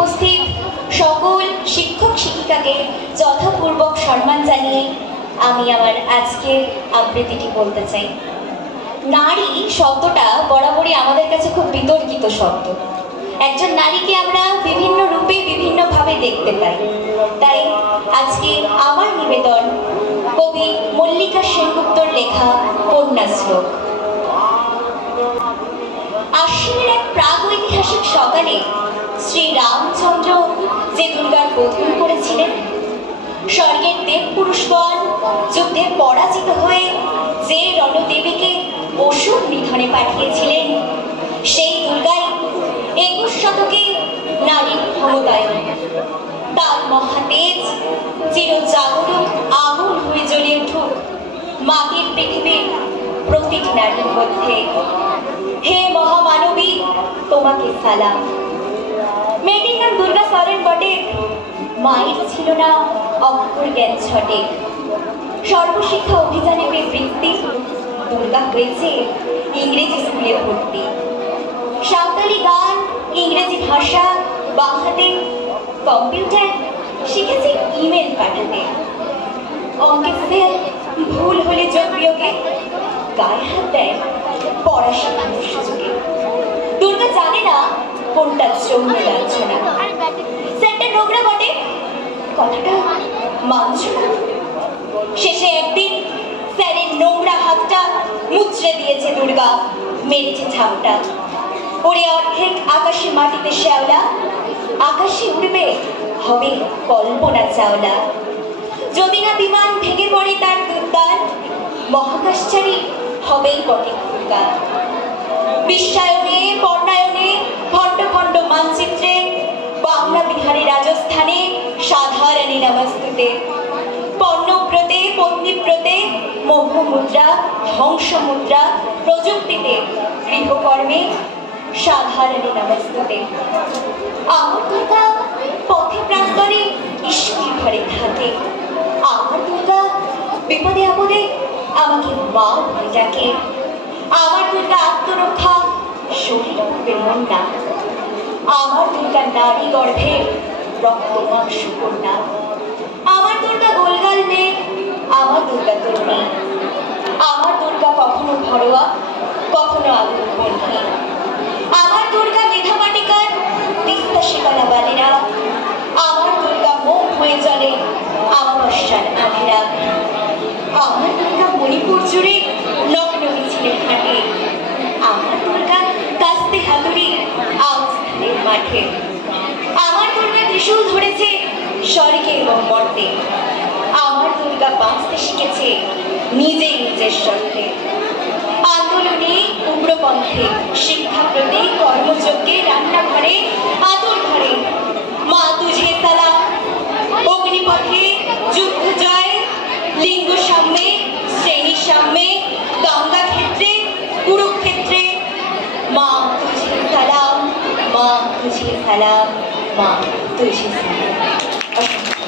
উপস্থিত সকল শিক্ষক শিক্ষিকাকে যথাপূর্বক সম্মান জানিয়ে আমি আমার আজকের আবৃত্তিটি বলতে চাই। নারী শব্দটা বরাবরই আমাদের কাছে খুব বিতর্কিত শব্দ। একজন নারীকে আমরা বিভিন্ন রূপে বিভিন্নভাবে দেখতে পাই। তাই আজকে আমার নিবেদন কবি মল্লিকা সেনগুপ্তর লেখা কন্যা শ্লোক। আশ্বিনের এক প্রাগৈতিহাসিক সকালে শ্রী রামচন্দ্র যে দুর্গার বোধন করেছিলেন, স্বর্গের দেব পুরুষগণ যুদ্ধে পরাজিত হয়ে যে রণদেবীকে অসুর নিধনে পাঠিয়েছিলেন, সেই দুর্গাই 21 শতকে নারীর ক্ষমতায়ন, তার মহাতেজ চিরজাগরুক আগুন হয়ে জ্বলে উঠুক মাটির পৃথিবীর প্রতিটি নারীর মধ্যে। হে মহামানবী, তোমাকে সালাম। মেয়েটির নাম দুর্গা সরেন বটে, মায়ের ছিল না অক্ষর জ্ঞান ছটে। সর্বশিক্ষা অভিযানে পেয়ে বৃত্তি, দুর্গা হয়েছে ইংরেজি স্কুলে ভর্তি। সাঁওতালি গান, ইংরেজি ভাষা, বাংলাতে কম্পিউটার, শিখেছে ইমেল পাঠাতে। অঙ্কে ফেল, ভুল হলে যোগ বিয়োগে গায়ে হাত দেয় পড়া শেখানোর সুযোগে। দুর্গা জানে না কোনটা যৌন লাঞ্ছনা, স্যারটা নোংরা বটে, কথাটা মানছ না। শেষে একদিন স্যারের নোংরা হাতটা মুচড়ে দিয়েছে দুর্গা, মেরেছে ঝাপটা। ওরে অর্ধেক আকাশে মাটিতে শ্যাওলা, আকাশে উড়বে হবে কল্পনা চাওলা। যদি না বিমান ভেঙে পড়ে তার দুর্দার, মহাকাশচারী হবেই বটে দুর্গা। বিশ্বায়নে, বর্ণায়নে, খণ্ড খণ্ড মানচিত্রে, বাংলা বিহারে রাজস্থানে সাধারণী নমস্তুতে। পণ্যব্রতে, পত্নীব্রতে, মোহমুদ্রা, ধ্বংসমুদ্রা, প্রযুক্তিতে, গৃহকর্মে সাধারণী নমস্তুতে। আমার দুর্গা পথে প্রান্তরে স্কুল ঘরে থাকে। আমার দুর্গা বিপদে আপদে আমাকে মা বলে ডাকে। আমার দুর্গা আত্মরক্ষা শরীর করবে মন না। আমার দুর্গা নারী গর্ভে রক্ত মাংস কন্যা। আমার দুর্গা গোলগাল মেয়ে, আমার দুর্গা তরুণী। আমার দুর্গা কখনো ঘরোয়া, কখনো আগুন বন্ধী। আমার দুর্গা মেধাপাটিকার তিস্তা শিকালা বালিরা। আমার দুর্গা মুখ হয়ে চলে আমাবস্যার আঁধেরা। আমার দুর্গা মণিপুর জুড়ে নগ্ন মিছিলে হাঁটে। আমার দুর্গা কাস্তে হাতুড়ি আওয়াজের মাঠে। আমার দুর্গা ত্রিশূল ধরেছে স্বর্গে এবং মর্তে। আমার দুর্গা বাঁচতে শিখেছে নিজেই নিজের শর্তে। আন্দোলনে, উগ্রপন্থে, শিক্ষাপ্রতি, কর্মযজ্ঞে, রান্নাঘরে, আতর ঘরে, মা তুঝে সালাম। অগ্নিপথে, যুদ্ধ জয়, লিঙ্গ সাম্যে, শ্রেণী সাম্যে, গঙ্গা ক্ষেত্রে, কুরুক্ষেত্রে, মা তুঝে সালাম, মা তুঝে সালাম, মা তুঝে সালাম।